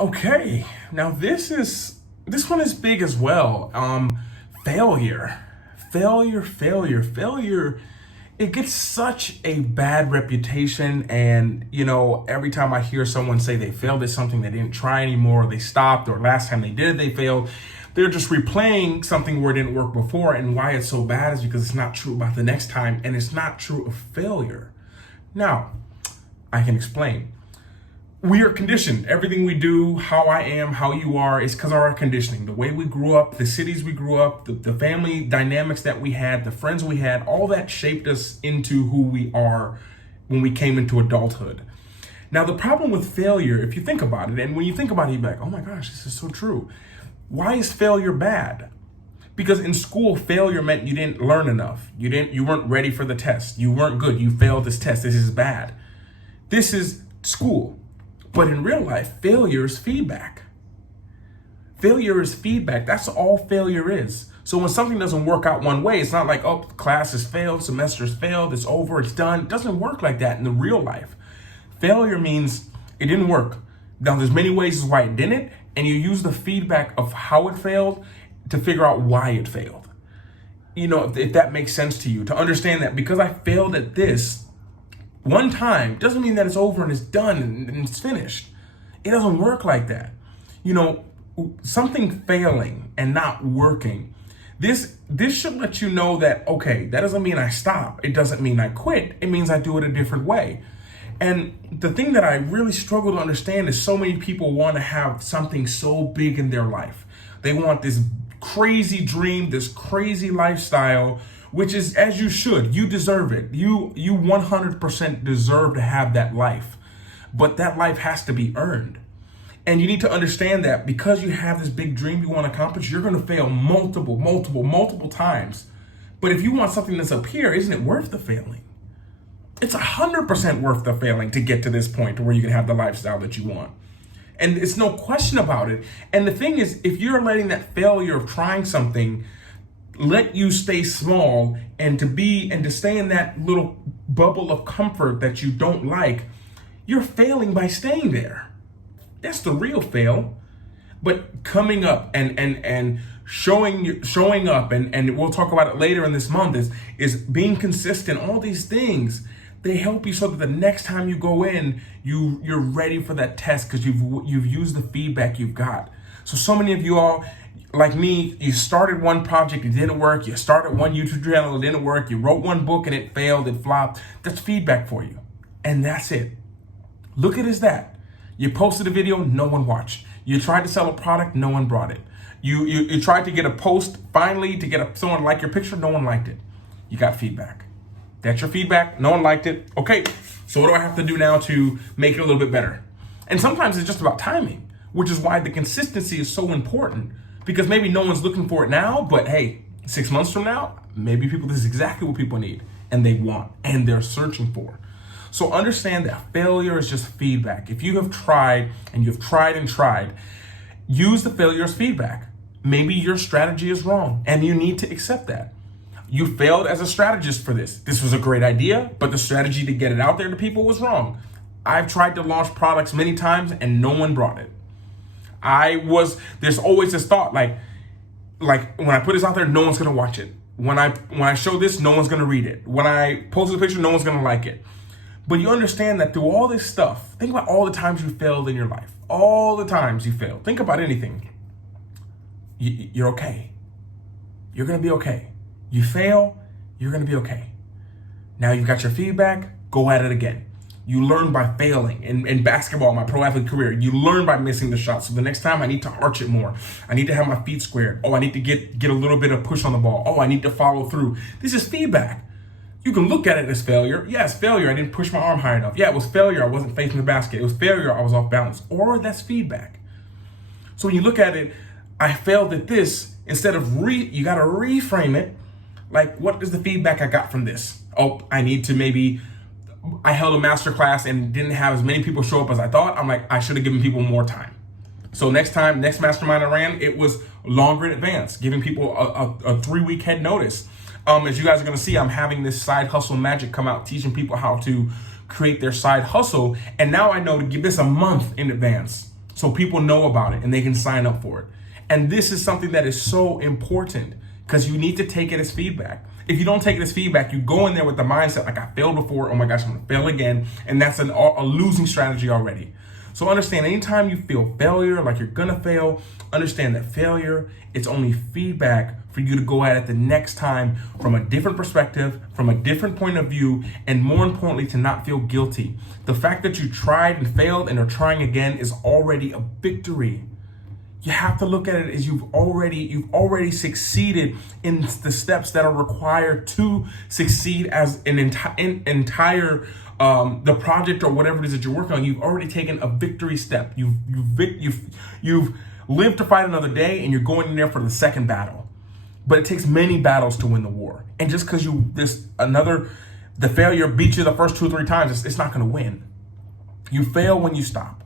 Okay, now this one is big as well. Failure, failure. It gets such a bad reputation, and every time I hear someone say they failed at something, they didn't try anymore, or they stopped, or last time they did, they failed. They're just replaying something where it didn't work before, and why it's so bad is because it's not true about the next time, and it's not true of failure. Now, I can explain. We are conditioned. Everything we do, how I am, how you are, is because of our conditioning. The way we grew up, the cities we grew up, the family dynamics that we had, the friends we had, all that shaped us into who we are when we came into adulthood. Now, the problem with failure, if you think about it, and when you think about it, you're like, oh my gosh, this is so true. Why is failure bad? Because in school, failure meant you didn't learn enough. You weren't ready for the test. You weren't good. You failed this test. This is bad. This is school. But in real life, failure is feedback. Failure is feedback. That's all failure is. So when something doesn't work out one way, it's not like, oh, class has failed, semester has failed, it's over, it's done. It doesn't work like that in the real life. Failure means it didn't work. Now, there's many ways why it didn't, and you use the feedback of how it failed to figure out why it failed. If that makes sense to you, to understand that because I failed at this, one time doesn't mean that it's over and it's done and it's finished. It doesn't work like that. Something failing and not working. This should let you know that, okay, that doesn't mean I stop. It doesn't mean I quit. It means I do it a different way. And the thing that I really struggle to understand is so many people want to have something so big in their life. They want this crazy dream, this crazy lifestyle, which is as you should. You deserve it. You 100% deserve to have that life. But that life has to be earned. And you need to understand that because you have this big dream you want to accomplish, you're going to fail multiple times. But if you want something that's up here, isn't it worth the failing? It's 100% worth the failing to get to this point to where you can have the lifestyle that you want. And it's no question about it. And the thing is, if you're letting that failure of trying something let you stay small and to stay in that little bubble of comfort that you don't like, you're failing by staying there. That's the real fail. But coming up and showing up, and we'll talk about it later in this month, is being consistent. All these things, they help you so that the next time you go in, you're ready for that test because you've used the feedback you've got. So many of you all, like me, you started one project, it didn't work. You started one YouTube channel, it didn't work. You wrote one book and it failed, it flopped. That's feedback for you. And that's it. Look at it as that. You posted a video, no one watched. You tried to sell a product, no one bought it. You tried to get a post finally to get someone to like your picture, no one liked it. You got feedback. That's your feedback, no one liked it. Okay, so what do I have to do now to make it a little bit better? And sometimes it's just about timing, which is why the consistency is so important. Because maybe no one's looking for it now, but hey, 6 months from now, maybe this is exactly what people need and they want and they're searching for. So understand that failure is just feedback. If you have tried and you've tried and tried, use the failure as feedback. Maybe your strategy is wrong and you need to accept that. You failed as a strategist for this. This was a great idea, but the strategy to get it out there to people was wrong. I've tried to launch products many times and no one brought it. There's always this thought like when I put this out there, no one's gonna watch it. When I show this, no one's gonna read it. When I post a picture, no one's gonna like it. But you understand that through all this stuff, think about all the times you failed in your life. All the times you failed. Think about anything. You're okay. You're gonna be okay. You fail, you're gonna be okay. Now you've got your feedback, go at it again. You learn by failing. In basketball, my pro athlete career, you learn by missing the shot. So the next time I need to arch it more. I need to have my feet squared. Oh, I need to get a little bit of push on the ball. Oh, I need to follow through. This is feedback. You can look at it as failure. Yeah, it's failure. I didn't push my arm high enough. Yeah, it was failure. I wasn't facing the basket. It was failure. I was off balance. Or that's feedback. So when you look at it, I failed at this. Instead of you got to reframe it. Like, what is the feedback I got from this? Oh, I held a master class and didn't have as many people show up as I thought. I'm like, I should have given people more time. So next mastermind I ran, it was longer in advance, giving people a 3-week head notice. As you guys are going to see, I'm having this side hustle magic come out, teaching people how to create their side hustle. And now I know to give this a month in advance. so people know about it and they can sign up for it. And this is something that is so important because you need to take it as feedback. If you don't take it as feedback, you go in there with the mindset like I failed before, oh my gosh, I'm gonna fail again. And that's a losing strategy already. So understand, anytime you feel failure, like you're gonna fail, understand that failure, it's only feedback for you to go at it the next time from a different perspective, from a different point of view, and more importantly, to not feel guilty. The fact that you tried and failed and are trying again is already a victory. You have to look at it as you've already succeeded in the steps that are required to succeed as an entire the project or whatever it is that you're working on. You've already taken a victory step. You've lived to fight another day, and you're going in there for the second battle. But it takes many battles to win the war. And just because the failure beats you the first 2 or 3 times, it's not going to win. You fail when you stop.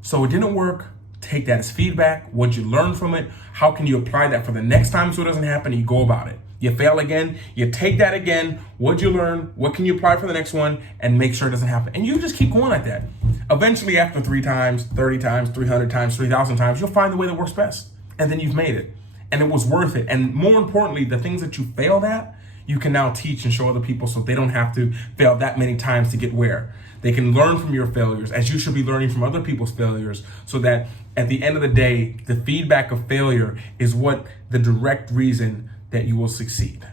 So it didn't work. Take that as feedback. What'd you learn from it? How can you apply that for the next time so it doesn't happen? And you go about it. You fail again, you take that again. What'd you learn? What can you apply for the next one? And make sure it doesn't happen. And you just keep going like that. Eventually, after 3 times, 30 times, 300 times, 3,000 times, you'll find the way that works best. And then you've made it. And it was worth it. And more importantly, the things that you failed at, you can now teach and show other people so they don't have to fail that many times to get where. They can learn from your failures, as you should be learning from other people's failures, so that at the end of the day, the feedback of failure is what the direct reason that you will succeed.